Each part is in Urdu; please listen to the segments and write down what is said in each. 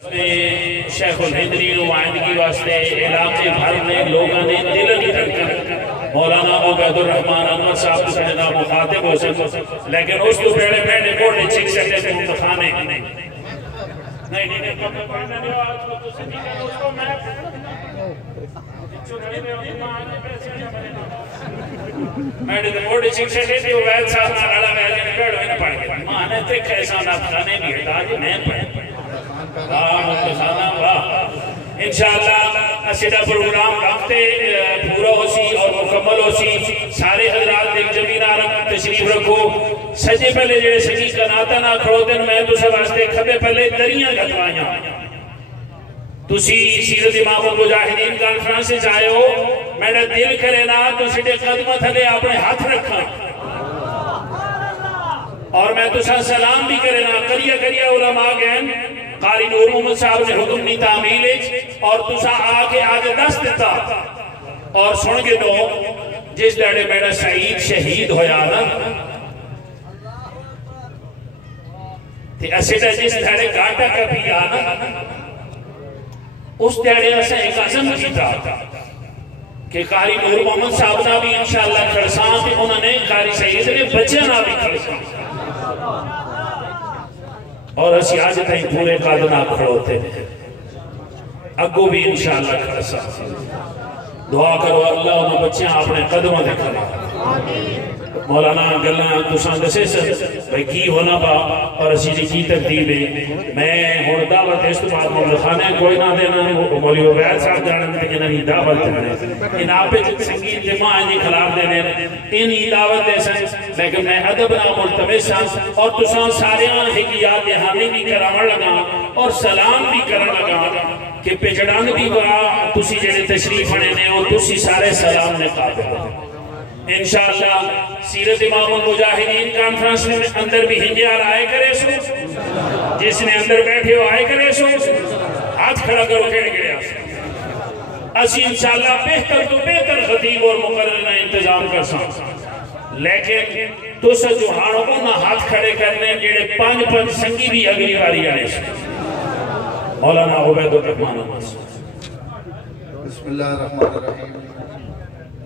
شیخ الہندری نمائندگی واسطے علاقے بھر میں لوگوں نے دل کی دھڑکن مولانا عبید الرحمن انور صاحب کو سنے نام مخاطب ہو سکتے لیکن اس کو پہلے پہلے کوڑے چک سکتے تھے متخانے نہیں کبھی پڑھنے نہیں ہو آج کو تو سے نہیں کہا اس کو میں چھوٹی میں اپنی ماں نے پیسے نہیں بنے میں نے کوڑے چک سکتے تھے عبید صاحب سے اڑا میں نے پیڑ ہوئے پڑھ گیا ماں نے تھے کیسا نابخانے بھی ہٹا جی میں پڑھ انشاءاللہ اسیدہ پروگرام رکھتے پورا ہو سی اور مکمل ہو سی سارے حضرات ایک جمعین آرم تشریف رکھو سجے پہلے جڑے سکی کا ناتا نہ کھڑو دن میں تو سب واسطے کھبے پہلے دریاں گھٹوائیاں تسی سیرت امام المجاہدین کانفرنس سے چاہے ہو میرا دل کرے نا تو سیدھے قدمہ تھلے اپنے ہاتھ رکھا اور میں تو سلام بھی کرے نا کریہ علماء گئن قاری نور محمد صاحب نے حکم نہیں تعمیل اور تسا آگے آگے دست دیتا اور سن کے دو جس دیڑے میرا سعید شہید ہویا نا تے اسیدہ جس دیڑے گاٹا کا بھی آنا اس دیڑے اسے ایک عظم کی تھا کہ قاری نور محمد صاحب نے بھی انشاءاللہ کھڑسان تھے انہوں نے قاری سعید نے بچے نہ بھی کھڑسان اور اسی آج تھیں پورے قادنا کھڑو تھے اگو بھی انشاءاللہ کھڑسا دعا کرو اللہ انہوں بچے اپنے قدموں دے کھڑا مولانا گلنا تسان دسے سر بھئی کی ہونا با اور اسی جی کی تقدیب ہے میں ہون دعوت اس تو بعد مولا خانے کوئی نہ دینا مولی عبید صاحب جانن تھے کہ نہیں دعوت دینے ان آپ سنگیت جمعہ آئیں خلاف دینے انہی دعوت دے سن لیکن میں ادب نہ ملتمس ہوں اور تسان سارے آن حقیات دہانی بھی کرامر لگا اور سلام بھی کرن لگا کہ پیچڑان بھی برا تسی جڑے تشریف نے اور تسی سارے سلام نے قابل ہوتے انشاءاللہ سیرت امام المجاہدین کانفرنس میں اندر بھی ہنجیار آئے کرے سو جس نے اندر بیٹھے ہو آئے کرے سو ہاتھ کھڑا کرو کہنے گرے اسی انشاءاللہ بہتر تو بہتر خطیب اور مقررہ انتظام کر ساں لیکن تو سا جو ہاڑوں کو نہ ہاتھ کھڑے کرنے جیڑے پانچ سنگی بھی اگلی باری آنے سے مولانا عبید الرحمن بسم اللہ الرحمن الرحیم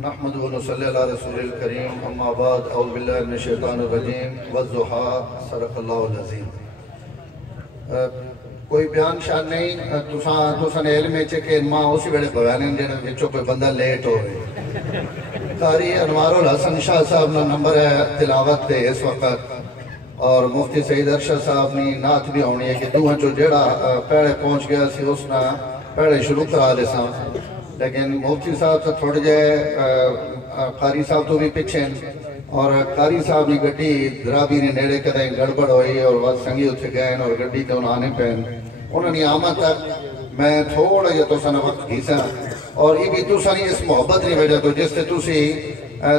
نحمد و نصلی اللہ رسول الکریم اما بعد اعوذ باللہ من الشیطان الرجیم والضحیٰ صدق اللہ العظیم کوئی بیان شان نہیں تسان علم ہے کہ ماں اسی بڑے بیانیں جنہوں بچوں کوئی بندہ لیٹ ہو رہے قاری انوار الحسن شاہ صاحب نے نمبر ہے تلاوت دے اس وقت اور مفتی سعید ارشد صاحب نے نعت بھی ہونی ہے کہ دوہاں جو جڑا پیڑے پہنچ گیا سی اس نے پیڑے شروع کرا دے ساں لیکن مفتی صاحب سے تھوڑ جائے قاری صاحب تو بھی پچھے اور قاری صاحب نے گھٹی درابی نے نیڑے کدیں گڑبڑ ہوئی اور وقت سنگی اتھے گئے اور گھٹی کے انہوں آنے پہن انہوں نے آمد تک میں تھوڑا یہ تو سن وقت گھیسا اور یہ بھی تو سنی اس محبت نہیں وجہ تو جس سے تو سی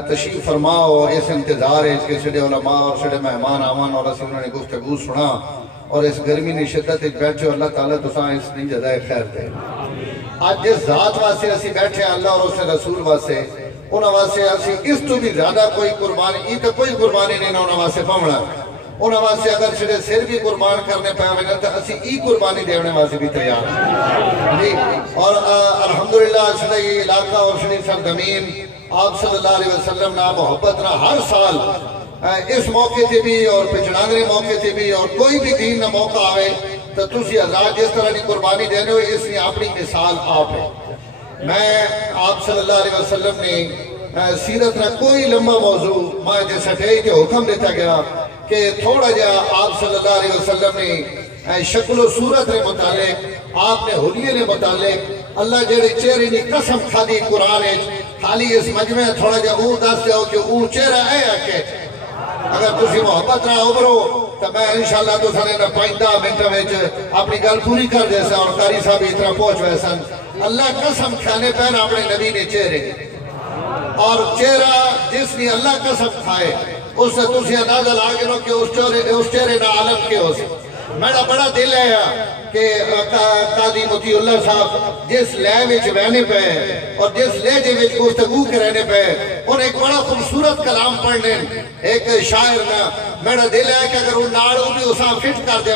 تشریف فرماؤ اس انتظار ہے اس کے سڑے علماء اور سڑے مہمان آمان اور اسی انہوں نے گفتگو سنا اور اس گرمی نے شدت ایک بیٹھے اللہ تعالیٰ تو ساں اس نے جزائے خیر دے آج جس ذات واسے اسی بیٹھے ہیں اللہ اور اس رسول واسے انہوں واسے اسی اس تو بھی زیادہ کوئی قربانی یہ تو کوئی قربانی نہیں انہوں واسے پمڑا انہوں واسے اگر سڑے سر بھی قربان کرنے پہ تو اسی ای قربانی دیونے واسے بھی تیار ہیں اور الحمدللہ سڑے یہ علاقہ اور سڑی سرزمین آپ صلی اللہ علیہ وسلم نا محبت نا ہر سال اس موقع تھے بھی اور پچھڑانگری موقع تھے بھی اور کوئی بھی دین نہ موقع آئے تو تسی حضرات جس طرح کی قربانی دینے ہوئے اس نے اپنی مثال آپ ہے میں آپ صلی اللہ علیہ وسلم نے سیرت نہ کوئی لمبا موضوع میں جیسا ٹھے کہ حکم دیتا گیا کہ تھوڑا جا آپ صلی اللہ علیہ وسلم نے شکل و صورت نے متعلق آپ نے حلیے نے متعلق اللہ جڑے چہرے نے قسم کھا دی قرآن ہے خالی اس مجمع تھوڑا جا دس جاؤ کہ چہرہ ہے کہ اگر تسی محبت نہ ابھرو تو میں انشاءاللہ تو سنے نہ پائندہ منٹہ میں اپنی گل پوری کر دے سا اور قاری صاحب اتنا پہنچ ویسن اللہ قسم کھانے پہن اپنے نبی نے چہرے اور چہرہ جس نے اللہ قسم کھائے اس سے تسی اندازہ لاغے لو کہ اس چہرے نہ عالم کے ہو سے میرا بڑا دل ہے کہ قاضی مطیع اللہ صاحب جس لے وچ وینے پہ اور جس لہجے وچ گفتگو کرنے پہ ان ایک بڑا خوبصورت کلام پڑھنے ایک شاعر نا میرا دل ہے کہ اگر وہ ناڑوں بھی اساں فٹ کر دے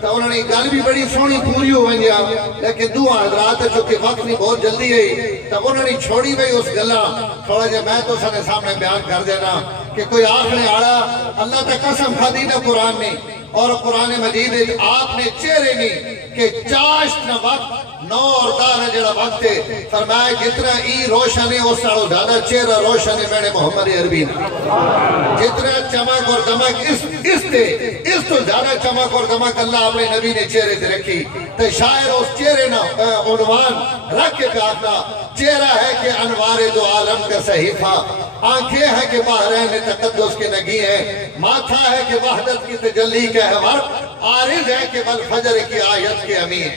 تو انہوں نے گل بھی بڑی سونی پوری ہو گئی لیکن دو حضرات چونکہ وقت نہیں بہت جلدی ہے تو انہوں نے چھوڑی گئی اس گلا تھوڑا جا میں تو سنے سامنے بیان کر دینا کہ کوئی آخنے آڑا اللہ تا قسم کھا دی نا قرآن نے اور قرآن مجید آپ نے چہرے نہیں کہ چاشت نہ وقت نو اور دار ہے جڑا وقت ہے فرمایا جتنا ای روشن ہے اس سالوں زیادہ چہرہ روشن ہے میرے محمد عربی نے جتنا چمک اور دمک اس تو زیادہ چمک اور دمک اللہ اپنے نبی نے چہرے سے رکھی تو شاعر اس چہرے نا عنوان رکھ کے کہا چہرہ ہے کہ انوار دو عالم کا صحیفہ آنکھیں ہیں کہ بحرین تقدس کے نگی ہیں ماتھا ہے کہ وحدت کی تجلی کا ہے ورق عارض ہے کہ والفجر کی آیت کے امین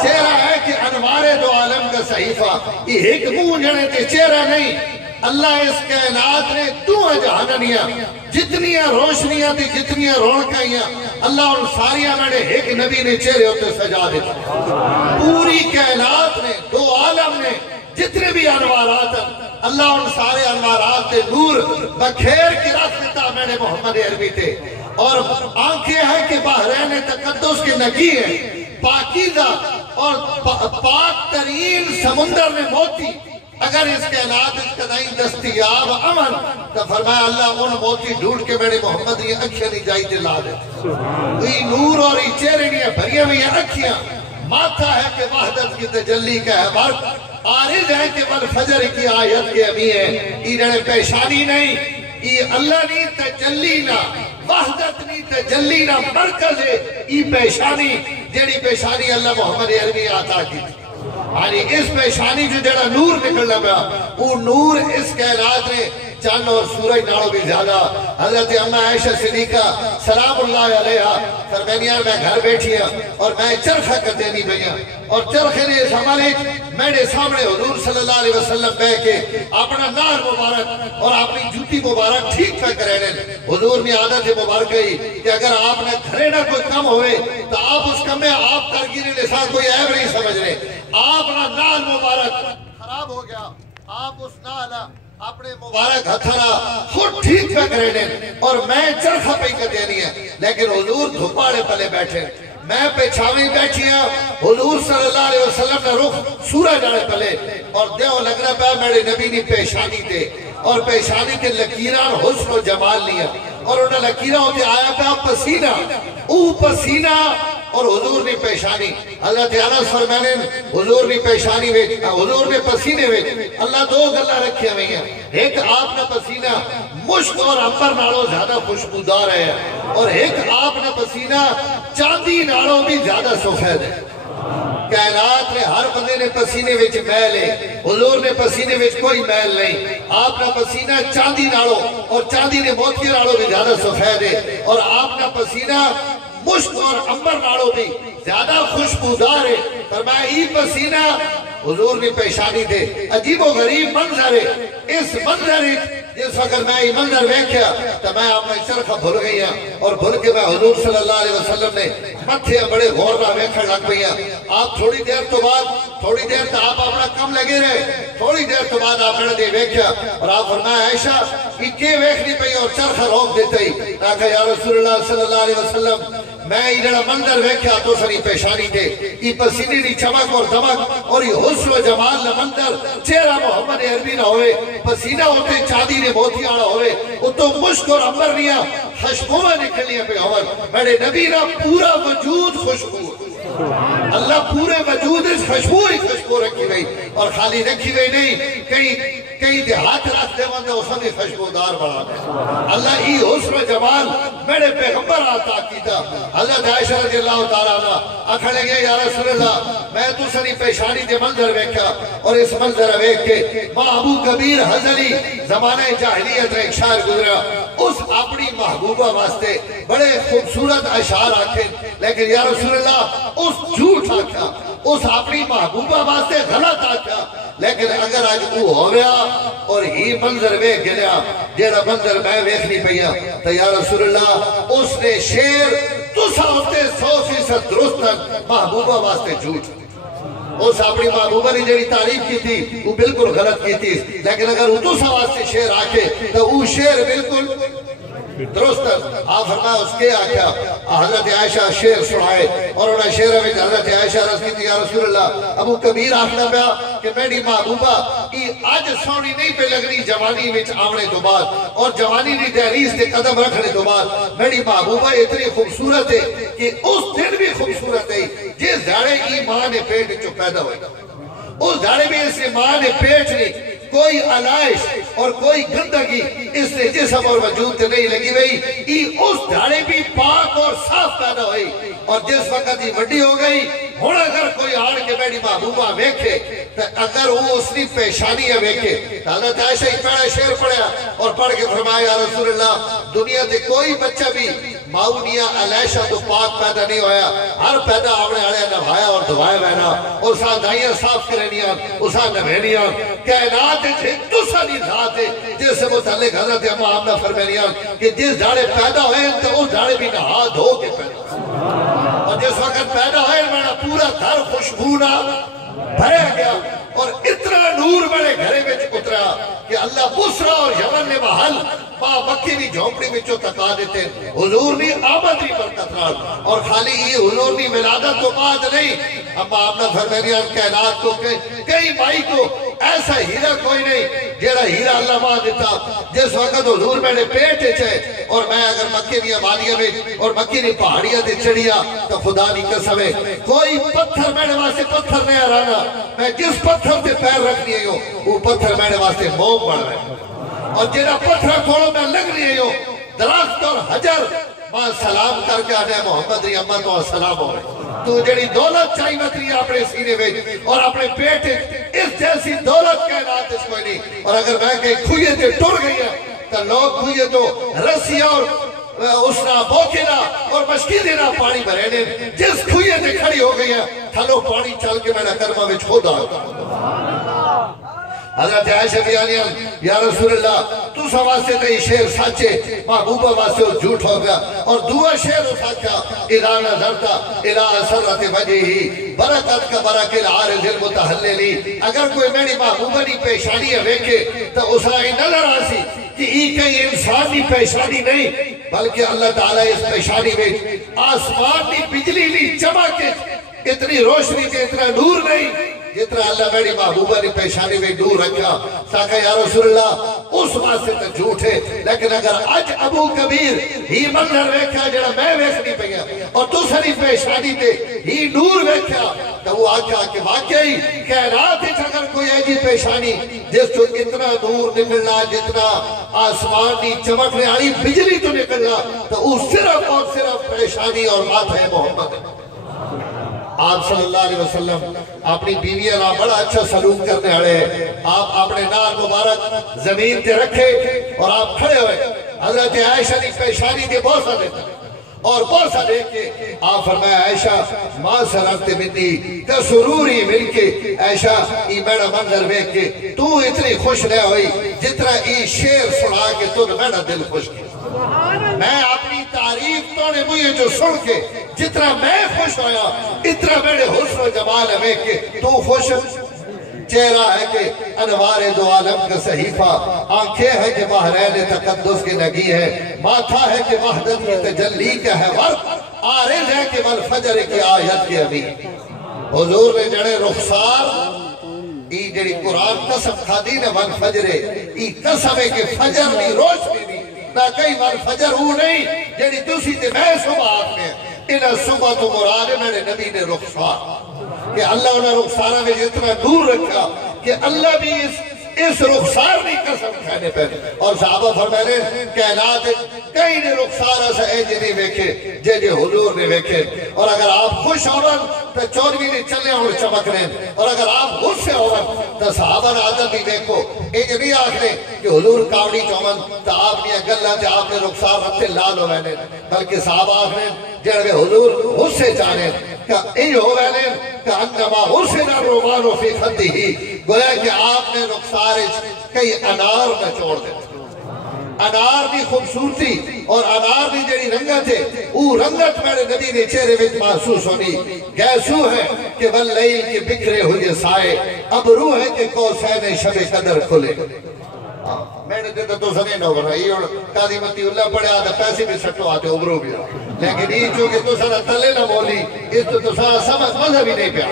چہرہ ہے کہ انوار دو عالم کا صحیفہ یہ ایک منہ جنے تے چہرہ نہیں اللہ اس کائنات نے تو جہاننیاں جتنیاں روشنیاں تھی جتنیاں رونقائیاں اللہ ان ساریاں میں نے ایک نبی نے چہرے ہوتے سجا دیتا پوری کائنات نے دو عالم نے جتنے بھی انوارات ہیں اللہ ان سارے انوارات تے نور بکھیر کی رکھ دیتا میں نے محمد عربی تے اور آنکھیں ہیں کہ بحرین تقدس کے نگی ہیں پاکیزہ اور پاک ترین سمندر میں موتی اگر اس کائنات اس کا نہیں دستیاب امن تو فرمایا اللہ ان موتی ڈھونڈ کے میرے محمد یہ اکھیاں نہیں جائی دلا دیتے یہ نور اور یہ چہرے نہیں بھریے ہوئی اکھیاں ماتھا ہے کہ وحدت کی تجلی کا ہے برق عارض ہے کہ والفجر کی آیت کے امی ہے یہ جڑے پیشانی نہیں یہ اللہ نہیں تجلی نہ وحدت نہیں تجلی نہ مرکز ہے یہ پیشانی جڑی پیشانی اللہ محمد عربی عطا کی یعنی اس پیشانی جو جڑا نور نکلنا پیا وہ نور اس کائنات نے چاند اور سورج نالوں بھی زیادہ حضرت اماں عائشہ صدیقہ سلام اللہ علیہ فرمینیاں میں گھر بیٹھی ہوں اور میں چرخہ کر دینی بھئیاں اور چرخے نے اس حملے میں نے سامنے حضور صلی اللہ علیہ وسلم بے کے اپنا نار مبارک اور اپنی جوتی مبارک ٹھیک پہ کرنے حضور نے عادت مبارک گئی کہ اگر آپ نے گھرے نہ کوئی کم ہوئے تو آپ اس کم میں آپ کر گیرے لسان کوئی عیب نہیں سمجھ رہے آپ نا نال مبارک خراب ہو گیا آپ اس نالا اپنے مبارک ہتھرا خود ٹھیک پہ کرنے اور میں چرخہ پہ کر دینی ہے لیکن حضور دھپاڑے پلے بیٹھے میں پیچھاویں بیٹھی ہوں حضور صلی اللہ علیہ وسلم نے رخ سورج آڑے پلے اور دیو لگنا پہ میرے نبی نے پیشانی دے اور پیشانی کے لکیران حسن و جمال لیا اور انہیں لکیران ہوتے آیا پہ پسینہ او پسینہ اور حضور نے پیشانی حضرت انس فرمانے حضور نے پیشانی ویچ حضور نے پسینے ویچ اللہ دو گلہ رکھے ہوئے ہیں ایک آپ نے پسینہ مشک اور عمبر نالوں زیادہ خوشبودار ہے اور ایک آپ نے پسینہ چاندی نالوں بھی زیادہ سفید ہے کائنات نے ہر بندے نے پسینے ویچ میل ہے حضور نے پسینے ویچ کوئی میل نہیں آپ نے پسینہ چاندی نالوں اور چاندی نے موتی نالوں بھی زیادہ سفید ہے اور آپ نے پسینہ مشک اور عمبر نالوں بھی زیادہ خوشبودار ہے فرمایا ای پسینہ حضور نے پیشانی دے عجیب و غریب منظر ہے اس منظر جس وقت میں یہ منظر ویکھیا تو میں اپنے چرخہ بھول گئی ہوں اور بھول کے میں حضور صلی اللہ علیہ وسلم نے متھے بڑے غور نہ ویکھن لگ پئی ہیں آپ تھوڑی دیر تو بعد تھوڑی دیر تو آپ اپنا کم لگے رہے تھوڑی دیر تو بعد آپ نے ویکھیا اور آپ فرمایا عائشہ یہ کے ویکھنی پئی اور چرخہ روک دیتے ہی کہا یا رسول اللہ صلی اللہ علیہ وسلم میں یہ جڑا منظر ویکھیا تو سنی پیشانی دے یہ پسینے دی چمک اور دمک اور یہ حسن و جمال نہ منظر چہرہ محمد عربی نہ ہوئے پسینہ ہوتے چاندی نے موتی آڑا ہوئے وہ تو مشک اور عمبر نیا خوشبوہ نکلنی ہے پیغمبر میرے نبی نہ پورا وجود خوشبو اللہ پورے وجود اس خوشبو رکھی گئی اور خالی رکھی گئی نہیں کئی دیہات رکھ دے وندے اس نے خوشبودار بڑھا دے اللہ ای حسن و جمال میرے پیغمبر آتا کیتا حضرت عائشہ رضی اللہ تعالیٰ عنہ اکھڑے گئے یا رسول اللہ میں تو سنی پیشانی دے منظر ویکھا اور اس منظر ویکھ کے ماں ابو کبیر حضری زمانہ جاہلیت نے ایک شاعر گزرا اس اپنی محبوبہ واسطے بڑے خوبصورت اشعار آکھیں لیکن یا رسول اللہ اس جھوٹ آکھا اس اپنی محبوبہ واسطے غلط آکھا لیکن اگر آج وہ ہو گیا اور ہی منظر ویکھ گیا جیڑا منظر میں ویکھنی پیا تو یا رسول اللہ اس نے شیر تسا ہوتے 100% درست محبوبہ واسطے جھوٹ اس اپنی محبوبہ نے جیڑی تعریف کی تھی وہ بالکل غلط کی تھی لیکن اگر وہ تسا واسطے شیر آکے تو وہ شیر بالکل درست آپ فرمایا اس کے آکھا حضرت عائشہ شیر سنائے اور انہیں شیرہ میں حضرت عائشہ رضی کی تھی یا رسول اللہ ابو کبیر آخنا پیا کہ میری محبوبہ آج سونی نہیں پہ لگنی جوانی وچ آونے تو بعد اور جوانی دی دہلیز تے قدم رکھنے تو بعد میری محبوبہ اتنی خوبصورت ہے کہ اس دن بھی خوبصورت ہے جس دھاڑے ایمان نے پیٹ جو پیدا ہوئے اس دھاڑے میں اس ایمان نے پیٹ نہیں کوئی علائش اور کوئی گندگی اس نے جسم اور وجود تے نہیں لگی ہوئی اس دھاڑے بھی پاک اور صاف پیدا ہوئی اور جس وقت یہ وڈی ہو گئی ہون اگر کوئی آڑ کے میری محبوبہ ویکھے تو اگر وہ اس نے پیشانیاں ویکھے حضرت عائشہ ایک پڑھا شیر پڑھا اور پڑھ کے فرمایا یا رسول اللہ دنیا تے کوئی بچہ بھی ماؤنیا علیشہ تو پاک پیدا نہیں ہویا ہر پیدا آونے آڑے نبھایا اور دعائے بہنا اور ساتھ دائیاں صاف کرنیاں اور ساتھ نبھینیاں کائنات تھے دوسری ذات ہے جس سے متعلق حضرت امام آمنہ فرمینیاں کہ جس دھاڑے پیدا ہوئے تو اس دھاڑے بھی نہا دھو کے پیدا اور جس وقت پیدا ہوئے میرا پورا گھر خوشبونا بھریا گیا اور اتنا نور بڑے گھرے میں اترا کہ اللہ بسرا اور یمن نے محل ماں مکی بھی جھونپڑی میں جو تکا دیتے حضور نے آمد نہیں برکت رہا اور خالی یہ حضور نے ملادت تو بعد نہیں اما آمنہ فرمینیاں کائنات کو کئی مائی کو ایسا ہیرہ کوئی نہیں جیڑا ہیرہ اللہ ماں دیتا جس وقت حضور میں نے پیٹے چھے اور میں اگر مکہ نہیں آبادیاں میں اور مکہ نہیں پہاڑیاں دے چڑھیا تو خدا نہیں قسم ہے کوئی پتھر میں نے واسے پتھر نہیں آرانا میں جس پتھر تے پیر رکھ لیے ہو وہ پتھر میں نے واسے موم بڑھ رہے اور جیڑا پتھر کھولو میں لگ لیے ہو درخت اور حجر ماں سلام کر کے آنے محمد ری امت و سلام ہو رہے تو جڑی دولت چاہی متری اپنے سینے میں اور اپنے پیٹ اس جیسی دولت کائنات اس کوئی نہیں اور اگر میں کہیں کھوئے تے ٹر گئی ہے تو لوگ کھوئے تو رسیہ اور اسنا بوکینا اور مشکی دینا پانی بھرینے جس کھوئے تے کھڑی ہو گئی ہے تھلو پانی چل کے میں نے کرمہ میں چھوڑا حضرت عائشہ بیانیاں یا رسول اللہ تو سا واسطے تے شیر سچے محبوبہ واسطے جھوٹ ہو گیا اور دعا شیر سچا اذا نظرتا الى سرت وجہی برکت کا برک العارض المتحللی اگر کوئی میری محبوبہ نہیں پیشانی ویکھے تو اس آئی نظر آسی کہ یہ کئی انسانی پیشانی نہیں بلکہ اللہ تعالیٰ اس پیشانی میں آسمانی بجلی لی چمکے اتنی روشنی کے اتنا نور نہیں جتنا اللہ میری محبوبہ نے پیشانی میں نور رکھا ساکہ یا رسول اللہ اس واسطے تو جھوٹ ہے لیکن اگر آج ابو کبیر ہی منظر ویکھا جڑا میں ویکھنی پہ گیا اور دوسری پیشانی تے ہی نور ویکھا تو وہ آکھا کہ واقعی کائنات ہے اگر کوئی ایجی پیشانی جس تو اتنا نور نکلنا جتنا آسمانی چمکنے آئی بجلی تو نکلنا تو وہ صرف اور صرف پیشانی اور بات ہے محمد ہے آپ صلی اللہ علیہ وسلم اپنی بیویاں نہ بڑا اچھا سلوک کرنے آڑے ہیں آپ اپنے نال مبارک زمین تے رکھے اور آپ کھڑے ہوئے حضرت عائشہ نے پیشانی کے بوسہ دیتا اور بوسہ دے کے آپ فرمایا عائشہ ماں سرفت منی کہ سروری مل کے عائشہ ای میرا منظر بیک کے تو اتنی خوش نہ ہوئی جتنا ای شیر سنا کے تو میرا دل خوش کیا میں اپنی تعریف تو نے مجھے جو سن کے جتنا میں خوش ہویا اتنا میرے حسن و جمال ہے کہ تو خوش چہرہ ہے کہ انوار دو عالم کا صحیفہ آنکھیں ہے کہ بحرین تقدس کی نگی ہے ماتھا ہے کہ وحدت کی تجلی کا ہے ورد آرز ہے کہ والفجر کی آیت کی ابھی حضور نے جڑے رخصار ای جڑی قرآن قسم کھا دی نے والفجر ای قسم ہے کہ فجر نہیں روشنی نہیں نہ کئی والفجر ہو نہیں جڑی دوسری تے میں صبح آگ میں انہا صبح تو مراد میرے نبی نے رخصار کہ اللہ انہا رخصارہ میں جتنا دور رکھا کہ اللہ بھی اس رخصار نہیں قسم کھانے پہ اور صحابہ فرمائے کائنات کئی نے رخصار ایسا ایجے نہیں ویکھے جے حضور نے ویکھے اور اگر آپ خوش ہوگن تو چوروی نے چلنے اور چمک رہے اور اگر آپ غصے ہوگن تو صحابہ نے عادت بھی دیکھو ایجے نہیں آکھنے کہ حضور کاوڑی چومن تو آپ نے گلہ جا آپ نے رخصار رکھتے لال ہو وینے بلکہ صحابہ آکھنے جڑے حضور غصے چاہنے کہ ای ہو وینے کانما حسن الرومان فی خطہ، گویا کہ آپ نے رخسار کئی انار نہ چھوڑ دیتے، انار دی خوبصورتی اور انار دی جڑی رنگت ہے وہ رنگت میرے نبی نے چہرے وچ محسوس ہونی، گیسو ہے کہ واللیل کے بکھرے ہوئے سائے، ابرو ہے کہ قوسین شب قدر کھلے۔ میں نے دیتا تو سنے نہ بنائی اور قاضی متی اللہ پڑے آدھا پیسے بھی سٹو آتے عمروں بھی لیکن یہ چونکہ تو سارا تلے نہ مولی اس تو سارا سمجھ مزہ بھی نہیں پیا،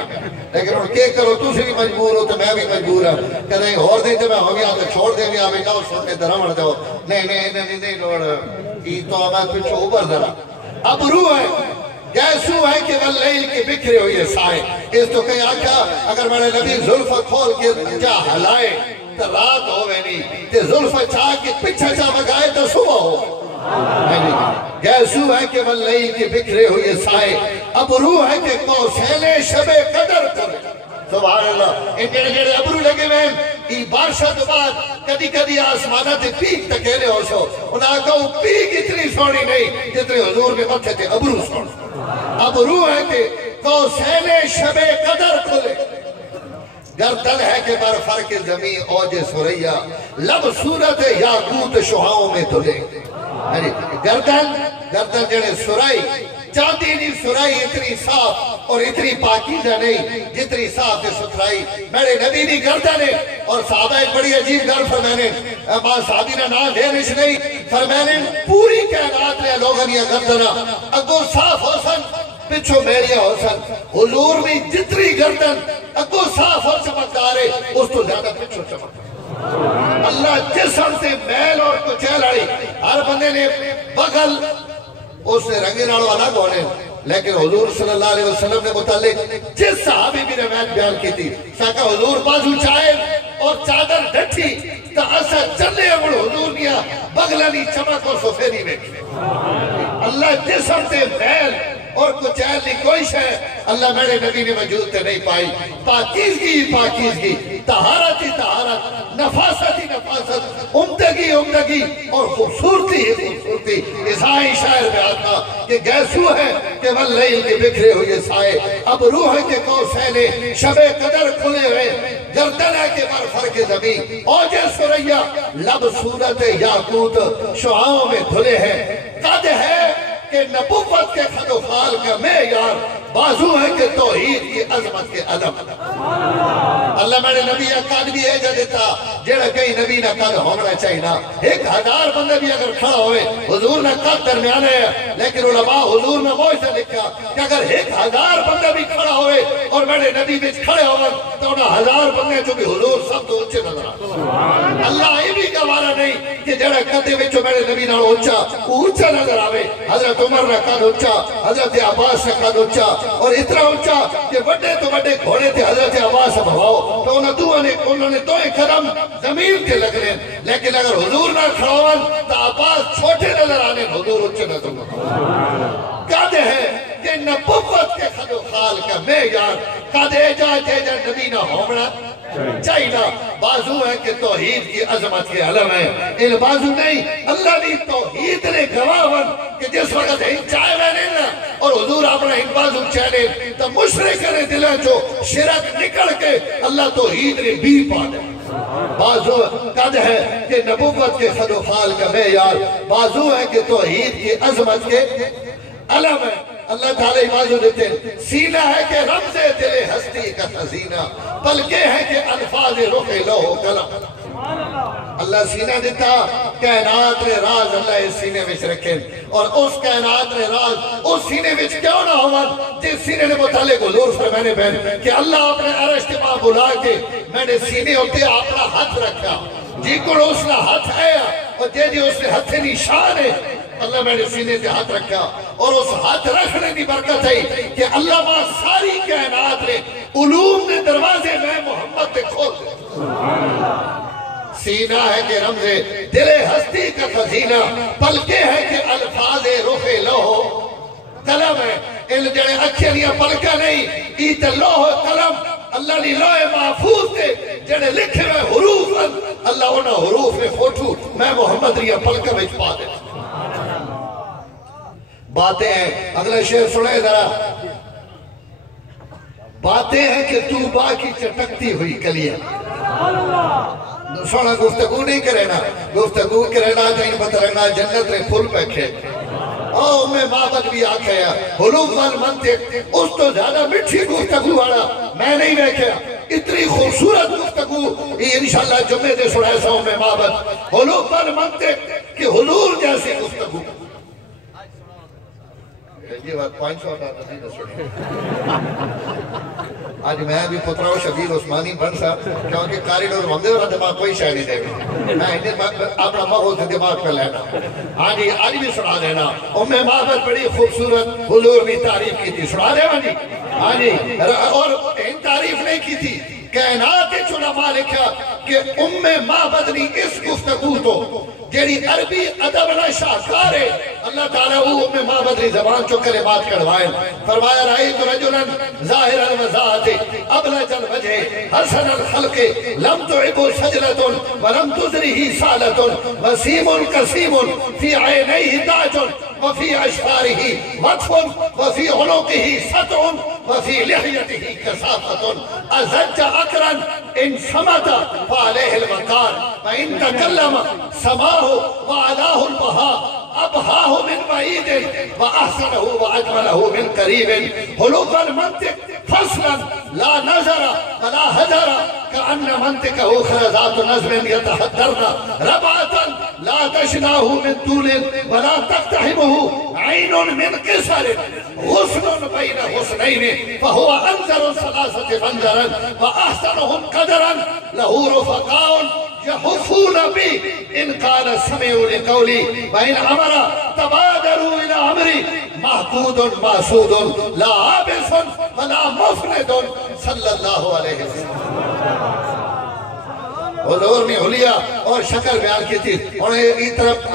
لیکن ان کے کرو تو سے بھی مجبور ہو تو میں بھی مجبور ہوں کہ نہیں اور دیں تو میں ہو گیا تو چھوڑ دیں گے آبی ناؤ سننے درامن دو نہیں لوڑ یہ تو آمد پچھو اوپر درہ اب روح ہے گیسو ہے کہ واللیل کے بکھرے ہوئے سائے، اس تو کہیں آکھا اگر میرے نبی ظلفہ کھول کے جا ہلائے تو رات ہوئے نہیں، تے ظلفہ چاہ کے پچھا چاہ بگائے تو صبح ہو گیسو ہے کہ واللیل کے بکھرے ہوئے سائے، اب روح ہے کہ قوسین شب قدر کرے۔ سبحان اللہ، ان جڑے ابرو لگے میں ای بارشہ تو بعد کدی کدی آسمانہ تے پیک تکیلے ہو سو، انہاں کہو پیک اتنی سونی نہیں جتنی حضور میں متھے تھے ابرو سونی۔ ابرو ہے کہ قوسین شب قدر کھلے، گردن ہے کہ بر فرق زمین اوج سریہ، لب صورت یاقوت شہاؤں میں دھلے۔ گردن جڑے سرائی چاندی نہیں، سرائی اتنی صاف اور اتنی پاکیزہ نہیں جتنی صاف ستھرائی میرے نبی نہیں گردن ہے۔ اور صحابہ ایک بڑی عجیب گل فرمانے ماں صحابی نے نام دینش نہیں فرمانے پوری کائنات لے لوگن یہ گردنہ اگو صاف ہو سن پچھو میریا ہو سن، حضور میں جتنی گردن اگو صاف اور چمکدار ہے اس تو زیادہ پچھو چمکدار۔ اللہ جسم سے میل اور کچیل آئی، ہر بندے نے بغل اس نے رنگی ناڑو الگ ہونے، لیکن حضور صلی اللہ علیہ وسلم نے متعلق جس صحابی بھی روایت بیان کی تھی ساکہ حضور بازو چاہے اور چادر ڈھٹھی تا اسا چلے اگڑ حضور نیا بغلانی چمک اور سفیدی میں اللہ جسم سے میل اور کچیل نہیں کوئی شے اللہ میرے نبی نے موجود تے نہیں پائی، پاکیزگی طہارت طہارت، نفاست نفاست، عمدگی اور خوبصورتی عیسائی شاعر میں آتا کہ گیسو ہے کہ واللیل کے بکھرے ہوئے سائے، اب روح ہے کہ قوسین شب قدر کھلے ہوئے، گردن ہے کہ بر فرق زمین اوج سریہ، لب صورت یاقوت شعاؤں میں دھلے ہیں، قد ہے کہ نبوت کے خد و خال کا معیار، بازو ہے کہ توحید کی عظمت کے علم۔ اللہ میرے نبی قد بھی ہے جا دیتا جڑا کئی نبی نہ قد ہونا چاہینا، 1000 بندے بھی اگر کھڑا ہوئے حضور نے قد درمیانے ہے، لیکن علماء حضور میں موجزہ لکھا کہ اگر 1000 بندے بھی کھڑا ہوئے اور میرے نبی بچ کھڑے ہوئے تو انہا 1000 بندے چونکہ حضور سب تو اچھے نظر آئے۔ اللہ یہ بھی گوارا نہیں کہ جڑا قدے بچو میرے نبی نہ اچھا وہ اچھا نظر آئے، حضرت عمر نے قد اچھا، حضرت عباس نے قد اچھا اور اتنا اچھا کہ بڑے تو بڑے گھوڑے تھے حضرت عباس بھاؤ تو انہوں نے دو قدم زمین کے لگ رہے، لیکن اگر حضور نہ کھڑاون تو عباس چھوٹے نظر آنے حضور اچھے نظر آنے۔ قد ہے کہ نبوت کے خد و خال کا معیار، قد جا نبی نہ ہونا چاہینا، بازو ہے کہ توحید کی عظمت کے علم ہے، ان بازو نہیں اللہ نے توحید نے گواہن کہ جس وقت ہی چاہے میں نہیں اور حضور اپنا ان بازو چاہنے تو مشرک نے دلیں جو شرک نکل کے اللہ توحید نے بھی پا دے۔ بازو قد ہے کہ نبوت کے خد و خال کا معیار، بازو ہے کہ توحید کی عظمت کے علم ہے۔ اللہ تعالیٰ بازو دیتے ہیں، سینہ ہے کہ رمز دل ہستی کا خزینہ، بلکہ ہے کہ الفاظ رخ لوح قلم۔ اللہ سینہ دیتا کائنات نے راز اللہ اس سینے میں رکھیں اور اس کائنات نے راز اس سینے میں کیوں نہ ہوا جس سینے نے متعلق حضور فرمانے بہن کہ اللہ اپنے عرش کے پاس بلا کے میں نے سینے ہوتے اپنا ہاتھ رکھا جی کو اس نے ہاتھ آیا اور جی اس نے ہاتھ نشان ہے اللہ میں نے سینے سے ہاتھ رکھا اور اس ہاتھ رکھنے کی برکت ہے کہ اللہ ماں ساری کائنات نے علوم نے دروازے میں محمد نے کھول دے۔ سینہ ہے کہ رمز دل ہستی کا خزینہ، پلکے ہے کہ الفاظ رخ لوح قلم ہے، ان جڑے اکھے لیا پلکہ نہیں ایت لوح قلم اللہ نے لوح محفوظ دے جڑے لکھے میں حروف اللہ انہا حروف میں فوٹو میں محمد ریا پلکہ میں پا دے۔ باتیں ہیں اگلے شعر سنے ذرا باتیں ہیں کہ طوبا کی چٹکتی ہوئی کلیاں. سونا گفتگو نہیں کرے نا, گفتگو کرے نا جائیں بترنا جنت رے پھول پہ کھیل. او میں معبد بھی آکھے یا حلوم والمنطق اس تو زیادہ مٹھی گفتگو والا میں نہیں دیکھا. اتنی خوبصورت گفتگو یہ انشاءاللہ جمعے دے سنائے سو میں معبد حلوم والمنطق کہ حضور جیسی گفتگو. یہ بات 500 نہیں سنی. آج میں بھی پتراؤ شبیر عثمانی بن سا کیونکہ کاریڈور ہوندے اور دماغ کوئی شاہ نہیں دے گا. میں اپنا ماحول سے دماغ پہ لینا. آج بھی سنا دینا. معبد بڑی خوبصورت حضور بھی تعریف کی تھی. سنا دے وانی اور ان تعریف نہیں کی تھی. کائنات علماء لکھا کہ معبد نے اس گفتگو تو جیڑی عربی ادب نہ شاہکار ہے اللہ تعالیٰ وہ معبد نے زبان چو کلمات کڑوائے. فرمایا رأیت رجلا ظاہر الوضاعت ابلج الوجہ حسن الخلق لم تعب شجرت ولم تزرہ سالت وسیم کسیم فی عینیہ تاج وفی اشفارہ وطف وفی عنقہ سطع وفی لحیتہ کثافت ازج اکرا ان سمت فعلیہ المکار وان تکلم سماہ وعلاہ البہاء ابہاہ من بعید واحسنہ واجملہ من قریب. حلوف المنطق فصلا لا نظر ولا حجر كأن منطقه خرزات نظم يتحدرن ربعة لا تشناه من طول ولا تقتحمه عين من قصر غصن بين غصنين فهو أنزل الثلاثة منزلا وأحسنهم قدرا له رفقاء يحفون بي إن قال سمعوا لقولي وإن أمر تبادروا إلى أمري محدود معصود لا عابس ولا مفند صلی اللہ علیہ وسلم. حضور میں حلیہ اور شکل بیان کی تھی. انہیں یہ طرف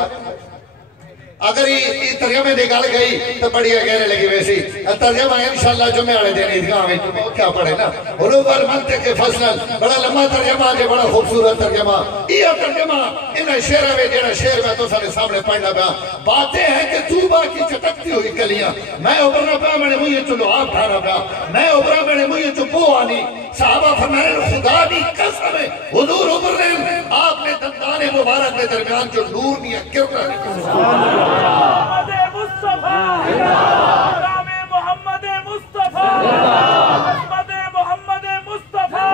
اگر یہ ترجمے نکال گئی تو بڑی گہرے لگی ویسی. ترجمہ انشاءاللہ جمعے والے دن عیدگاہ میں کیا پڑھے نا حلوف المنطق کے فصلا بڑا لمبا ترجمہ ہے, بڑا خوبصورت ترجمہ. یہ ترجمہ انہیں شعر میں جینا شعر میں تو سارے سامنے پڑھنا پیا. باتیں ہیں کہ طوبا کی چٹکتی ہوئی کلیاں. میں ابرنا پیا میں نے مجھے تو لعاب ٹھانا پیا. میں ابرا میں نے مجھے تو بو آنی. صحابہ فرمائے خدا بھی قسم ہے حضور ابر رہے آپ نے دندان مبارک کے درمیان جو نور نہیں ہے گر رہا محمد مصطفیٰ نام محمد مصطفیٰ محمد محمد مصطفیٰ.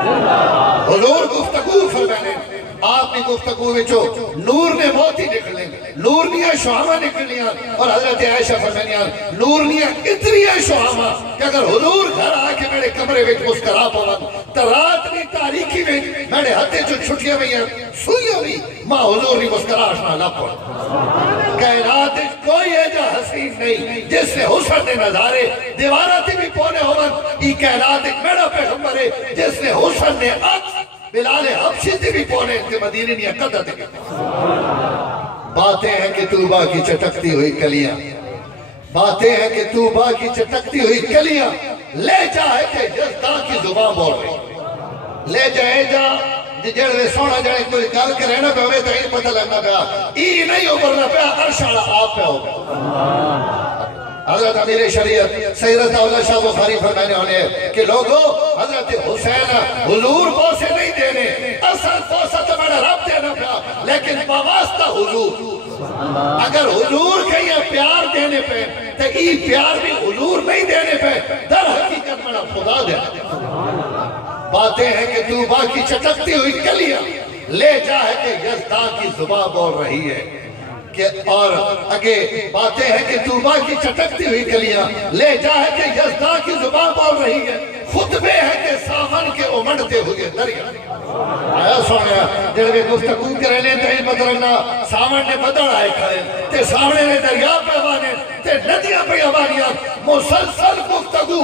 حضور گفتگو فرمانے آپ نے گفتگو میں جو نور نے موتی نکلیں نورنیاں شعامہ نکلیاں اور حضرت عائشہ فرمانیاں نورنیاں اتنی شعامہ کہ اگر حضور گھر آکے میرے کمرے میں مسکرا پوان تو رات میں تاریکی میں میرے ہتھے جو چھٹیاں میں سوئیوں بھی ماں حضور نے مسکرا آشنا لا پوان. کائنات کوئی ایجا حسین نہیں جس نے حسن نے نظارے دیواراتی بھی پونے ہوئن. یہ کائنات ایک میرا پیغمبر ہے جس نے حسن نے عکس بلال حبشی تھی بھی پونے انتے مدینے نہیں اکدہ تھی. باتیں ہیں کہ طوبا کی چٹکتی ہوئی کلیاں. باتیں ہیں کہ طوبا کی چٹکتی ہوئی کلیاں. لے جائے کہ جزدان کی زبان بول رہی. لے جائے جا جڑے سونا جائے کوئی گل کرے نا پہ تو یہ پتہ لگنا پہ ای نہیں اوپرنا پہ عرشانا آپ پہ ہوگا. حضرت امیر شریعت سیدت اولا شاہ بخاری فرمانے ہونے کہ لوگوں حضرت حسین حضور بوسے نہیں دینے اصل بوسہ تو میں رب دینا پیا لیکن بواسطہ حضور. اگر حضور کے یہ پیار دینے پہ تو ای پیار بھی حضور نہیں دینے پہ در حقیقت میں خدا دینا. باتیں ہیں کہ طوبا کی چٹکتی ہوئی کلیاں. لے جا ہے کہ یزدان کی زبان بول رہی ہے اور اگے باتیں ہیں کہ طوبا کی چٹکتی ہوئی کلیاں. لے جا ہے کہ یزدان کی زبان بول رہی ہے. خطبے ہیں کہ سامن کے امڑتے ہوئے دریا. آیا سوڑیا جب یہ گفتگو کرے لیں تو ہی بدرنا سامن نے بدر آئے کھائے تے سامنے نے دریا پہ آوانے تے ندیاں پہ آوانیاں. مسلسل گفتگو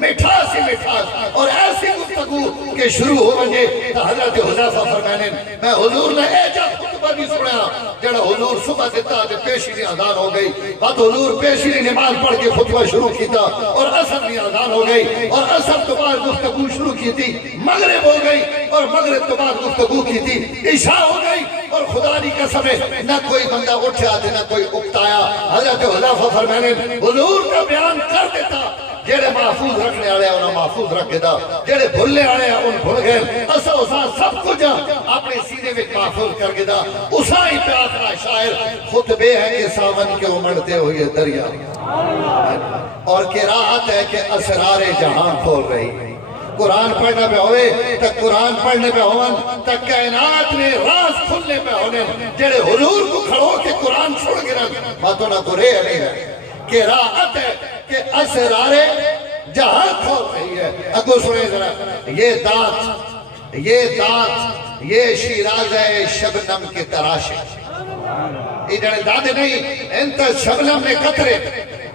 مٹھاس ہی مٹھاس اور ایسی گفتگو کہ شروع ہو بنجے تو حضرت حضافہ فرمانے میں حضور نے ایجا خطبہ بھی سنیا جڑا حضور صبح دیتا جب پیشی اذان ہو گئی بات حضور پیشی نماز پڑھ کے خطبہ شروع کیتا اور عصر بھی اذان ہو گئی اور عصر تو بعد گفتگو شروع کی تھی. مغرب ہو گئی اور مغرب تو بعد گفتگو کی تھی. عشاء ہو گئی اور خدا دی قسم ہے نہ کوئی بندہ اٹھا تھے نہ کوئی اکتایا. حضرت حضافہ فرمانے حضور کا بیان کر دیتا جڑے محفوظ رکھنے والے انہاں محفوظ رکھے دا، جڑے بھولنے والے ان بھول گئے، اسا اسا سب کچھ اپنے سینے میں محفوظ کر کے دا، اسا ہی پہ آخرا شاعر خطبے ہیں کہ ساون کے امڑتے ہوئے دریا، اور قرات ہے کہ اسرار جہاں کھول رہی۔ قرآن پڑھنے پہ ہوئے تا قرآن پڑھنے پہ ہون تا کائنات میں راز کھلنے پہ ہونے، جڑے حضور کو کھڑو کہ قرآن چھوڑ گرن باتوں نہ کو رے علی ہے۔ قرات ہے کہ اسرار جہاں کھول رہی ہے۔ اگو سنے ذرا، یہ دانت یہ شیراز ہے شبنم کے تراشے، یہ جڑے دادے نہیں انتا شبنم نے قطرے،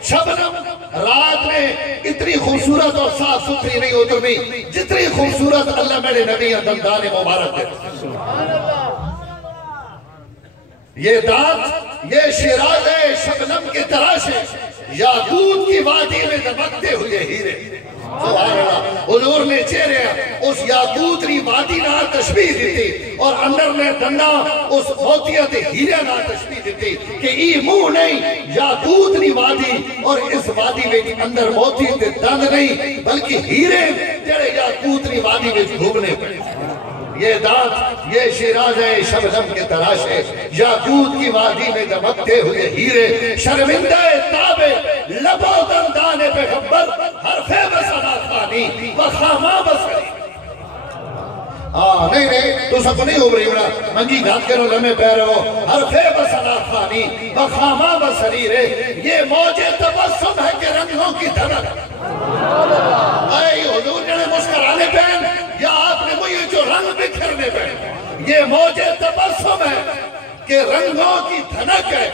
شبنم رات میں اتنی خوبصورت اور صاف ستھری نہیں اترنی جتنی خوبصورت اللہ میرے نبی دندان مبارک ہے۔ یہ دانت یہ شیراز ہے شبنم کے تراشے، یاقوت کی وادی میں دمکتے ہوئے ہیرے۔ سبحان اللہ، حضور نے چہرے اس یاقوت ری وادی نہ تشبیح دیتی اور اندر نے دنڈا اس موتیت ہیرے نہ تشبیح دیتی کہ ای منہ نہیں یاقوت ری وادی، اور اس وادی میں اندر موتیت دند نہیں بلکہ ہیرے جڑے یاقوت ری وادی میں گھومنے پڑے۔ یہ دانت یہ شیراز ہے شبنم کے تراشے، یاقوت کی وادی میں دمکتے ہوئے ہیرے، شرمندہ تابے لبو دندان پیغمبر حرف بسنا خانی وخاما بسری۔ نہیں تو سب نہیں ہو رہی بڑا منجی گھات کرو لمحے پہ رہو، حرف بسنا خانی وخاما بسری رے، یہ موج تبسم ہے کہ رنگوں کی دھنک۔ اے حضور جنہیں مسکرانے پہن یا آپ نے وہ یہ جو رنگ بکھرنے پہن، یہ موج تبسم ہے کہ رنگوں کی دھنک ہے،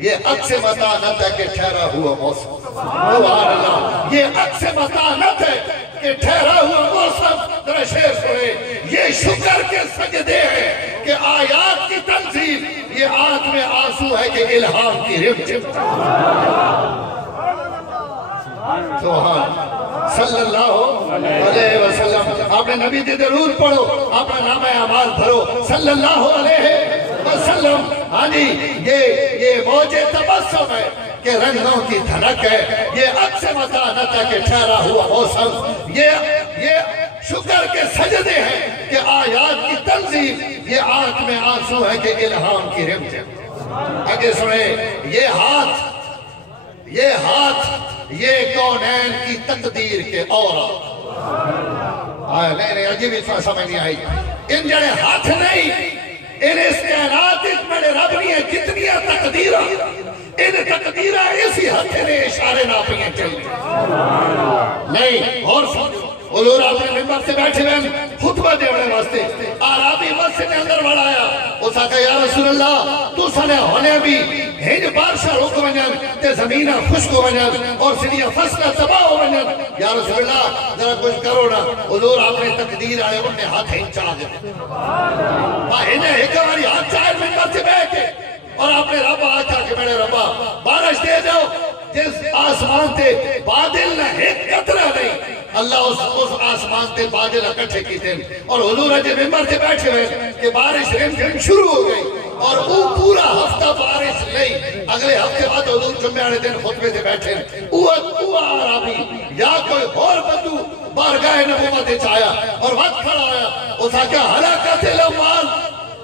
یہ عکس متانت ہے کہ ٹھہرا ہوا موسم۔ سبحان اللہ، یہ عکس متانت ہے کہ ٹھہرا ہوا موسم۔ ذرا شعر سنے، یہ شکر کے سجدے ہیں کہ آیات کی تنزیل، یہ آنکھ میں آنسو ہے کہ الہام کی رمجم۔ سبحان صلی اللہ علیہ وسلم، آپ نے نبی دے ضرور پڑھو، آپ نے نام اعمال بھرو صلی اللہ علیہ وسلم۔ ہاں جی، یہ موج تبسم ہے کہ رنگوں کی دھنک ہے، یہ عکس متانت ہے کہ ٹھہرا ہوا موسم، یہ شکر کے سجدے ہیں کہ آیات کی تنزیل، یہ آنکھ میں آنسو ہے کہ الہام کی رمجم۔ آگے سنیں، یہ ہاتھ یہ کونین کی تقدیر کے اورا۔ نہیں عجیب اتنا سمجھ نہیں آئی، ان جڑے ہاتھ نہیں، ان اس کائنات میرے رب نہیں ہے جتنی تقدیرہ، ان تقدیرہ اسی ہاتھ نے اشارے ناپیاں چلی نہیں۔ اور حضور آپ نے ممبر سے بیٹھے ہوئے خطبہ دیوڑے واسطے، عربی مسجد میں اندر بڑھ آیا، اس آقا یا رسول اللہ تو سنے ہونے بھی ہنج بارشہ روک ونجن تے زمینہ خشک ونجن اور سنیہ فصلہ تباہ ونجن، یا رسول اللہ ذرا کچھ کرو نا۔ حضور آپ نے تقدیر آئے انہیں ہاتھ ہنج چاہ دے، انہیں ایک ہماری ہاتھ چاہے ممبر سے بیٹھے، اور آپ نے رب آتا کہ میرے ربا بارش دے دو، جس آسمان تے بادل نہ ایک قطرہ نہیں، اللہ اس آسمان تے بادل اکٹھے کی تھے، اور حضور اجے ممبر سے بیٹھے ہوئے کہ بارش رم شروع ہو گئی، اور وہ پورا ہفتہ بارش نہیں۔ اگلے ہفتے بعد حضور جمعے آنے دن خطبے سے بیٹھے، وہ عربی یا کوئی اور بندو بارگاہ نبوت چایا اور وقت کھڑا آیا، اس آقا ہلاکت الاموال،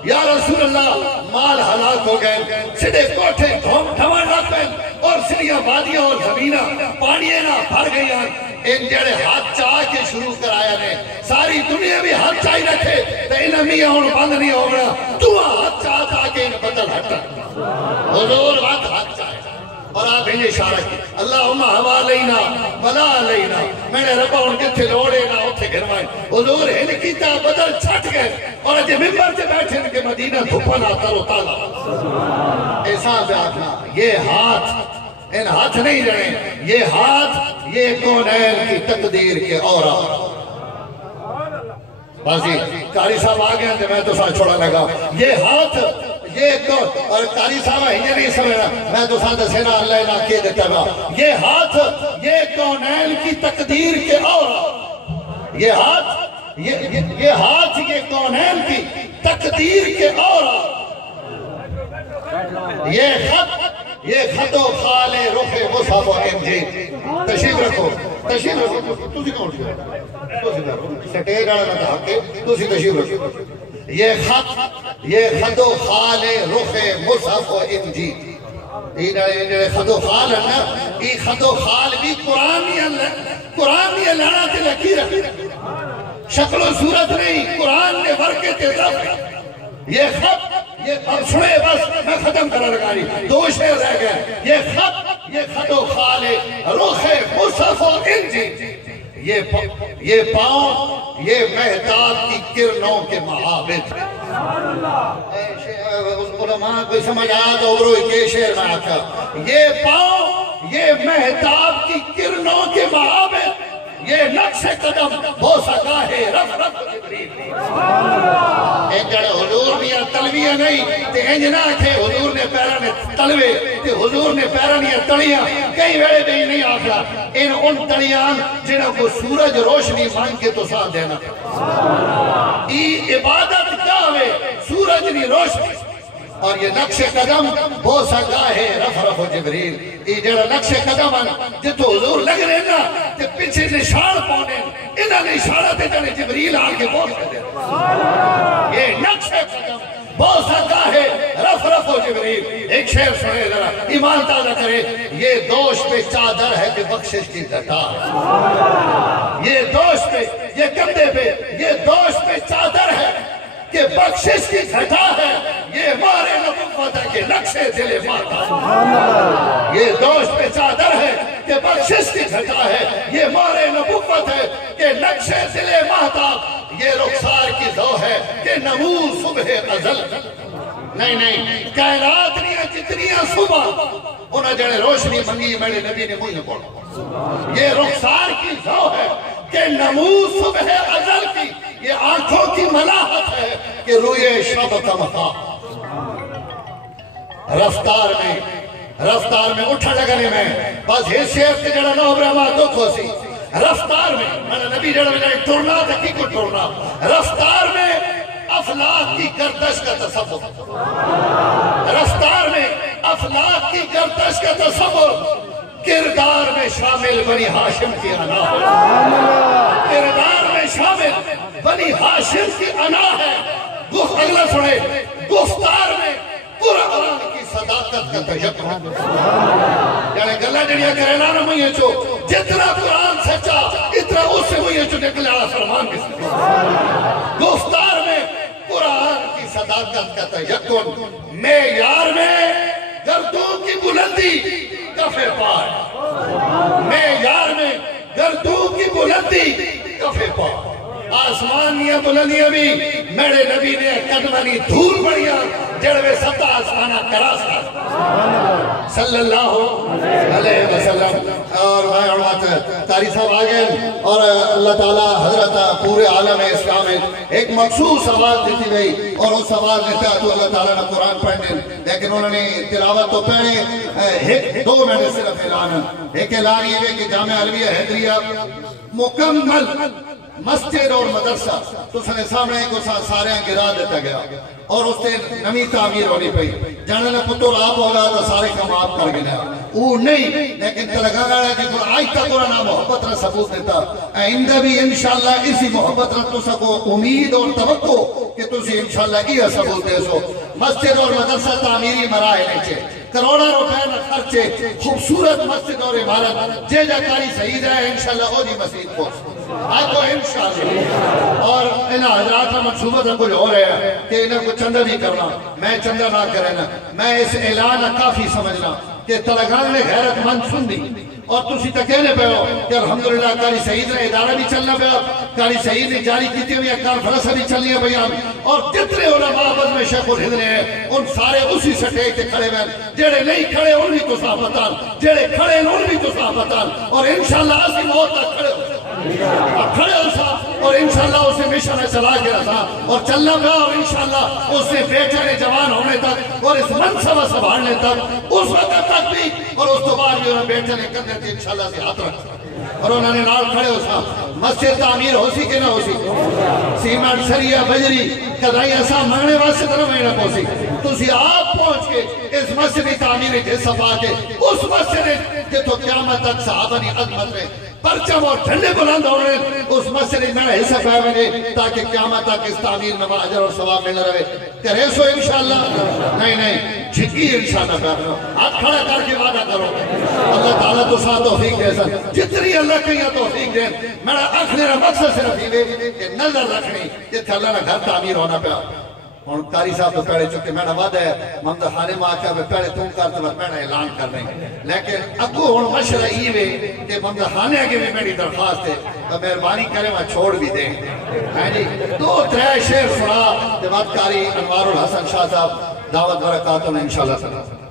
یا رسول اللہ مال ہلاک ہو گئے، سدھے کوٹھے دھوان رکھ پہن، اور سنیاں وادیاں اور زمینہ پانیے نہ بھر گئی ہیں۔ ان جڑے ہاتھ چاہ کے شروع کرایا نے، ساری دنیا بھی ہاتھ چاہی رکھے تو انہیں میاں ہون بند نہیں ہوگا، تو ہاتھ چاہ تھا کہ انہیں بدل ہٹا۔ حضور ہاتھ چاہے اور آپ انہیں اشارہ کی، اللہم ہوا لینا بلا لینا، میں نے ربا ان کے تھے لوڑے نہ اٹھے گھروائیں۔ حضور ان کی تا بدل چھٹ گئے، اور اجے ممبر سے بیٹھے ان کے مدینہ دھپنا ترو تالا۔ احساس سے آکھنا، یہ ہاتھ ان ہاتھ نہیں رہے، یہ ہاتھ یہ کونین کی تقدیر کے اورا۔ بازی قاری صاحب آگئے ہیں میں تو ساتھ چھوڑا لگا، یہ ہاتھ یہ کون، اور قاری صاحب ہی نہیں سمجھنا، میں تو ساتھ سینا اللہ نہ کیے دیتا گا، یہ ہاتھ یہ کونین کی تقدیر کے اورا، یہ ہاتھ یہ کونین کی تقدیر کے اورا، یہ خط یہ خط و خال رخ مصحف و انجیل تشریف رکھو تسی کون سٹیر آنا تھا کہ تسی تشریف رکھو یہ خط و خال رخ مصحف و انجیل یہ خط و خال ہے نا یہ خط و خال بھی قرآن نہیں لانا تے لکھی رکھی شکل و صورت نہیں قرآن نے ورکے تے رکھ یہ خط یہ اب سنے بس میں ختم کرا لگا رہی 2 شعر رہ گئے یہ خط و خال رخ مصحف و انجیل یہ پاؤں یہ مہتاب کی کرنوں کے معابد علماء کوئی سمجھ آیا تو عبروی کے شعر میں آتا یہ پاؤں یہ مہتاب کی کرنوں کے معابد یہ نقش قدم ہو سکا ہے رف جبریل ایک جڑے حضور نے تلویہ نہیں تے انجنا تھے حضور نے پیرا نے تلوے تے حضور نے پیرا نے تڑیاں کئی ویڑے بھی نہیں آگیا ان تڑیاں جنہوں کو سورج روشنی مانگ کے تو ساتھ دینا ای عبادت کیا ہوئے سورج نہیں روشنی اور یہ نقش قدم ہو سکا ہے رف جبریل یہ جڑا نقش قدم جتو حضور لگ رہے نا تے پیچھے نشان پونے انہاں نے اشارہ تے جڑے جبریل آن کے بول کر دے یہ نقش قدم ہو سکا ہے رف جبریل ایک شعر سنے ذرا ایمان تازہ کرے یہ دوش پہ چادر ہے کہ بخشش کی گھٹا یہ دوش پہ یہ کندھے پہ یہ دوش پہ چادر ہے کہ بخشش کی گھٹا ہے یہ مارے نبوت ہے کہ نقشے دل ماتا یہ دوست پہ چادر ہے کہ بخشش کی گھٹا ہے یہ مارے نبوت ہے کہ نقشے دل ماتا یہ رخسار کی ذو ہے کہ نمور صبح ازل نہیں کائنات نہیں جتنیاں صبح انہیں جڑے روشنی منگی میرے نبی نے مجھے پڑھا یہ رخسار کی ذو ہے کہ نمور صبح ازل کی یہ آنکھوں کی ملاحت ہے کہ روئے شب کا مخا رفتار میں اٹھا لگنے میں بس یہ شیف کے جڑا نو برہما دکھ ہو سی رفتار میں نبی جڑا میں ٹورنا تھا کی کو ٹورنا رفتار میں افلاک کی گردش کا تصور رفتار میں افلاک کی گردش کا تصور کردار میں شامل بنی ہاشم کی انا کردار میں شامل بنی ہاشم کی انا ہے اگلا سنے گفتار میں قرآن کی صداقت کا تجربہ یعنی گلہ جڑیا کرنا نہ مجھے چو جتنا قرآن سچا اتنا اس سے مجھے چو نکلے آلہ سلمان کی گفتار میں قرآن کی صداقت کا تجربہ معیار میں گردوں کی بلندی کفے پار معیار میں گردوں کی بلندی کفے پار آسمانیاں بلندیاں بھی میرے نبی نے قدمانی دھول بڑیاں جڑوے ستا آسمانہ کراسا صلی اللہ علیہ وسلم اور بھائی علمات تاری صاحب آگئے اور اللہ تعالیٰ حضرت پورے عالم اسلام میں ایک مخصوص آواز دیتی گئی اور اس آواز دیتا تو اللہ تعالیٰ نے قرآن پڑھنے لیکن انہوں نے تلاوت تو پہنے 2 مہینے صرف اعلان ایک اعلان یہ ہے کہ جامعہ علویہ حیدریہ مکمل مسجد اور مدرسہ تو سنے سامنے کو سارے گرا دیتا گیا اور اس سے نمی تعمیر ہونی پئی جاننا پتر آپ ہوگا تو سارے کام آپ کر گیا وہ نہیں لیکن تلگا گا ہے کہ آج تک قرآن محبت رہ ثبوت دیتا آئندہ بھی انشاءاللہ اسی محبت رہ تو سکو امید اور توقع کہ تسی انشاءاللہ یہ ثبوت دے سو مسجد اور مدرسہ تعمیری مراحل نیچے کروڑا روپے نہ خرچے خوبصورت مسجد اور عمارت جے جاکاری صحیح ہے انشاءاللہ او دی مسجد کو آپ کو انشاءاللہ اور انہا حضرات منصوبت ہے کچھ ہو رہے ہیں کہ انہیں کچھ چندہ نہیں کرنا میں چندہ نہ کرنا میں اس اعلان کافی سمجھنا کہ تلگان نے غیرت مند سن دی اور تسی تکیلے پہ ہو کہ الحمدللہ کاری سعید نے ادارہ بھی چلنا پہ کاری سعید نے جاری کیتے ہوئے اکار فرسہ بھی چلنی ہے بیان اور جتنے علماء بزم شیخ الہدر ہیں ان سارے اسی سٹیک تے کھڑے میں جڑے نہیں کھڑے ان بھی تو صحابتان جڑے کھڑے ان بھی تو صحابتان اور انشاءاللہ اسی موت تک کھڑے ہو کھڑے ہو سا اور انشاءاللہ اسے مشن ہے چلا گیا تھا اور چلنا گیا اور انشاءاللہ اسے بیٹے جوان ہونے تک اور اس منصبہ سنبھالنے تک اس وقت تک بھی اور اس تو بعد بھی انہیں بیٹے نے کرنے تھے انشاءاللہ سے ہاتھ رکھتا اور انہوں نے نال کھڑے ہو سا مسجد تعمیر ہو سی کہ نہ ہو سی سیمنٹ سریہ بجری کدائی ایسا مانگنے واسطے طرف میں نہ پہنچی تسی آپ پہنچ کے اس مسجد تعمیر کے صفا کے اس مسجد جتوں قیامت تک صحابہ نے عظمت رہے پرچم اور جھنڈے بلند ہو رہے اس مسجد میں حصہ پائے بنے تاکہ قیامت تک اس تعمیر میں اجر اور ثواب مل رہے کرے سو انشاءاللہ نہیں جھکی انشاءاللہ کرو ہاتھ کھڑا کر کے وعدہ کرو اللہ تعالیٰ تو ساتھ توفیق دے سن جتنی اللہ کہیں توفیق دے میرا آخری مقصد صرف یہ کہ نظر رکھنی جتنے اللہ نے گھر تعمیر ہونا پیا اور قاری صاحب تو پہلے چکے میں نے وعدہ ہے ممدہ خانے میں آکھا میں پہلے تم کرتے وقت میں نے اعلان کر رہے ہیں لیکن اگو ہون مشرہ یہ وے کہ ممدہ خانے آگے میں میری درخواست ہے تو مہربانی کرے میں چھوڑ بھی دیں دو ترے شعر سنا دے بعد قاری انوار الحسن شاہ صاحب دعوت برکاتوں نے انشاءاللہ